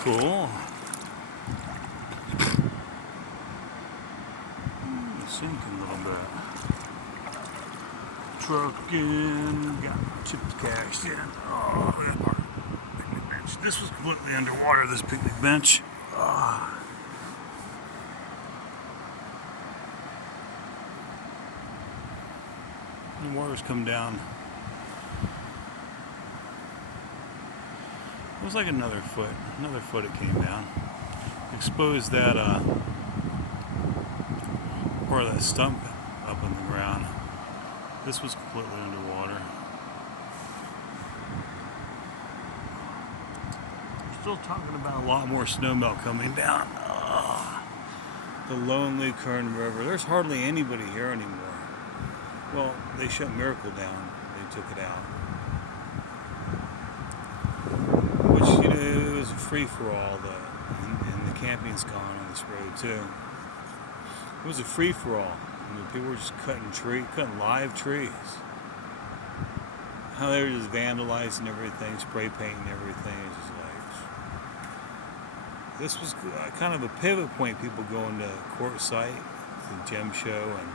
cool. Sinking a little bit. Trucking, got chipped cashed in. Oh, that part. Picnic bench. This was completely underwater, this picnic bench. Oh. The water's come down. It was like another foot it came down. Exposed that part of that stump up in the ground. This was completely underwater. We're still talking about a lot more snowmelt coming down. Oh, the lonely Kern River. There's hardly anybody here anymore. Well, they shut Miracle down. They took it out. Which, it was a free-for-all, and the camping's gone on this road, too. It was a free-for-all. People were just cutting live trees. How they were just vandalizing everything, spray painting everything. It's just like, this was kind of a pivot point. People going to Quartzsite, the gem show, and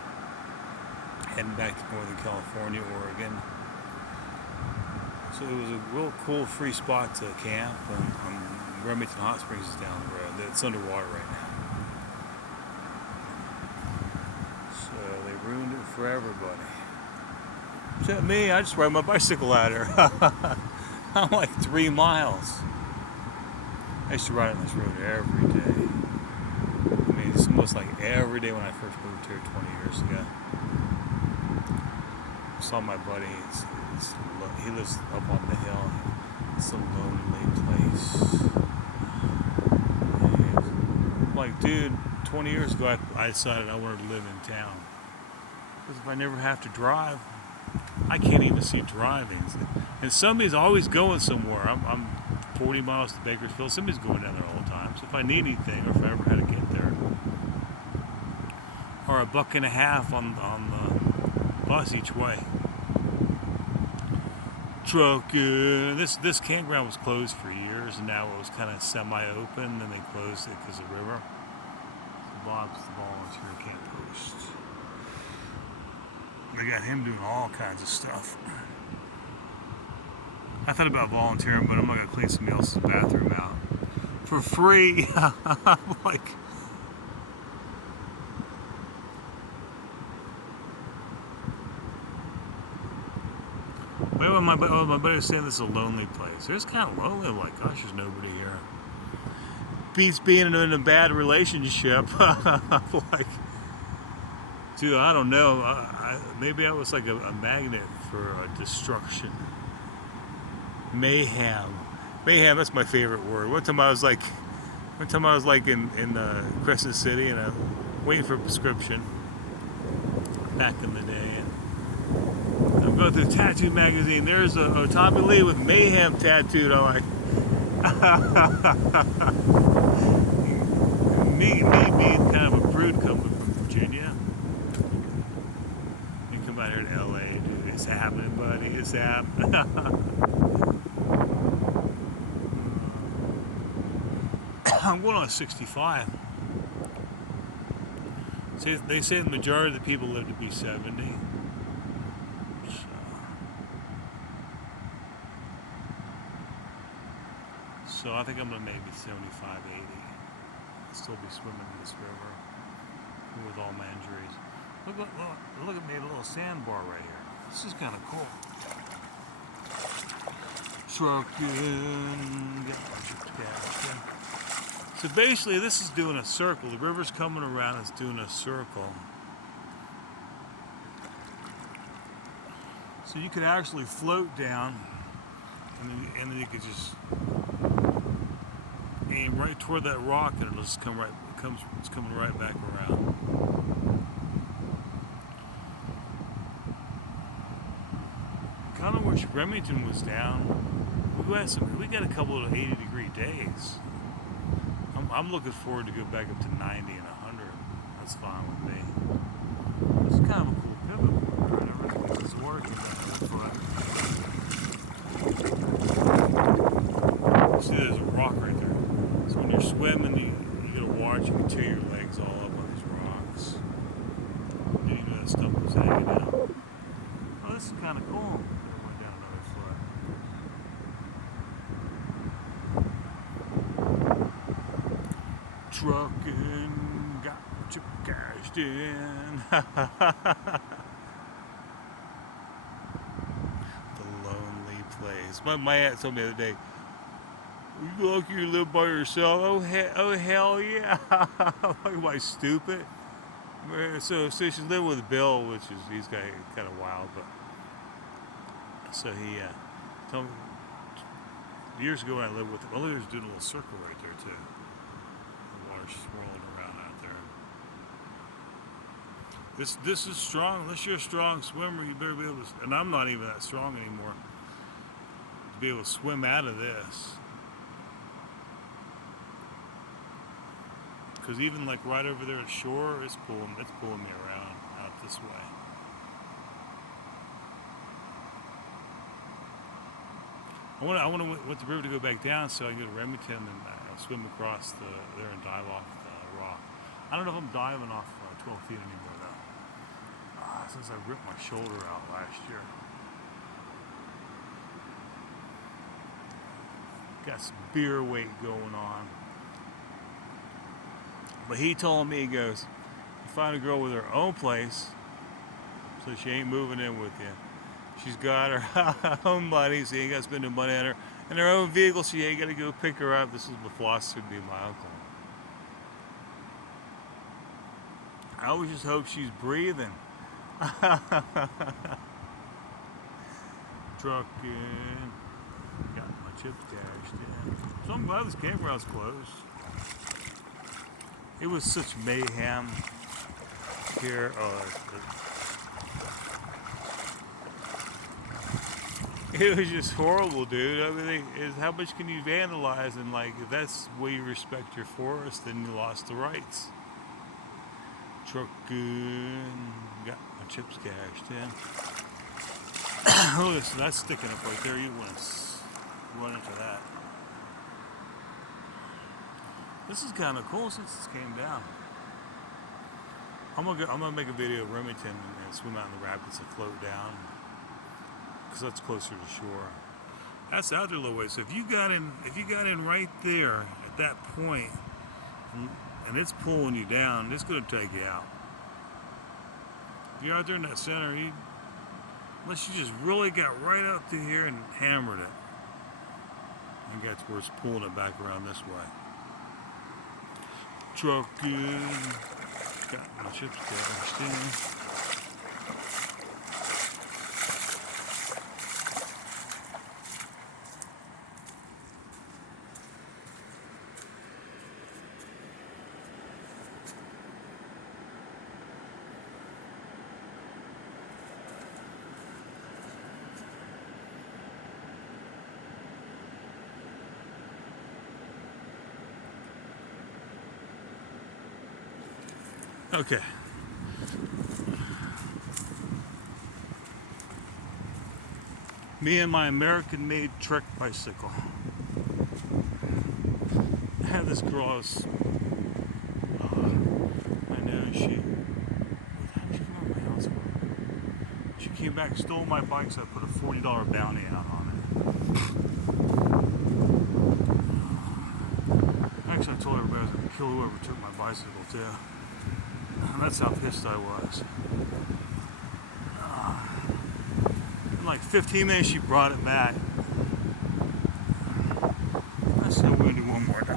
heading back to Northern California, Oregon. So it was a real cool free spot to camp, and Remington Hot Springs is down the road. It's underwater right now. So they ruined it for everybody. Except me, I just ride my bicycle ladder. I'm like 3 miles. I used to ride on this road every day. I mean, it's almost like every day when I first moved here 20 years ago. I saw my buddy, he lives up on the hill. It's a lonely place. And like, dude, 20 years ago I decided I wanted to live in town. Because if I never have to drive, I can't even see driving. And somebody's always going somewhere. I'm 40 miles to Bakersfield. Somebody's going down there all the time. So if I need anything, or if I ever had to get there, or $1.50 on the bus each way. Trucking. This campground was closed for years, and now it was kind of semi-open. Then they closed it because of the river. Bob's the volunteer camp host. They got him doing all kinds of stuff. I thought about volunteering, but I'm not gonna clean somebody else's bathroom out for free. Like, my buddy was saying this is a lonely place. It's kind of lonely. Like, gosh, there's nobody here. Beats being in a bad relationship. Like, dude, I don't know. Maybe I was like a magnet for destruction. Mayhem. That's my favorite word. One time I was like in Crescent City, and I was waiting for a prescription back in the day. And I'm going through the tattoo magazine. There's a Tommy Lee with Mayhem tattooed. I'm like, me being kind of a prude coming from Virginia. You come out here to LA, dude. It's happening, buddy. It's happening. I'm going on 65. They say the majority of the people live to be 70. So I think I'm going to maybe 75, 80. I'll still be swimming in this river with all my injuries. Look at me, a little sandbar right here. This is kind of cool. Trucking. So basically, this is doing a circle. The river's coming around. It's doing a circle. So you could actually float down, and then you could just aim right toward that rock, and it'll just come right. It's coming right back around. Kind of wish Remington was down. We got a couple of 80-degree days. I'm looking forward to go back up to 90 and 100. That's fine with me. It's kind of a cool pivot point, and everything is working. See, there's a rock right there. you're swimming, you gotta watch, you can tear your legs all up on these rocks. And you know that stuff was hanging out. Oh, this is kind of cool. I went down another foot. Trucking, got your cashed in. The lonely place. My aunt told me the other day, you lucky you live by yourself. Oh hell yeah. Like, am I stupid? So she's living with Bill, which is, he's kind of wild, but so he told me years ago when I lived with him. Well, he was doing a little circle right there too. The water swirling around out there. This is strong. Unless you're a strong swimmer, you better be able to. And I'm not even that strong anymore to be able to swim out of this. Because even like right over there at shore, it's pulling me around out this way. I want the river to go back down so I can go to Remington and swim across there and dive off the rock. I don't know if I'm diving off 12 feet anymore though. Since I ripped my shoulder out last year. Got some beer weight going on. But he told me, he goes, you find a girl with her own place, so she ain't moving in with you. She's got her own money, so you ain't got to spend no money on her. And her own vehicle, so you ain't got to go pick her up. This is the philosophy would be my uncle. I always just hope she's breathing. Trucking. Got my chips cashed in. So I'm glad this campground's closed. It was such mayhem here. It was just horrible, dude. I mean, how much can you vandalize? And like, if that's the way you respect your forest, then you lost the rights. Trucking, got my chips cashed in. Oh, listen, that's sticking up right there. You want to run into that. This is kind of cool since it came down. I'm gonna make a video of Remington and swim out in the rapids and float down, because that's closer to shore. That's out there a little way. So if you got in right there at that point, and it's pulling you down, it's gonna take you out. If you're out there in that center, unless you just really got right up to here and hammered it, and got to where it's pulling it back around this way. Trucking, got my chips cashed in. Okay. Me and my American-made Trek bicycle. I had this girl, I know she came over my house for. She came back, stole my bike, so I put a $40 bounty out on it. Actually, I told everybody I was going to kill whoever took my bicycle too. That's how pissed I was. In like 15 minutes, she brought it back. I said, we're going to do one more.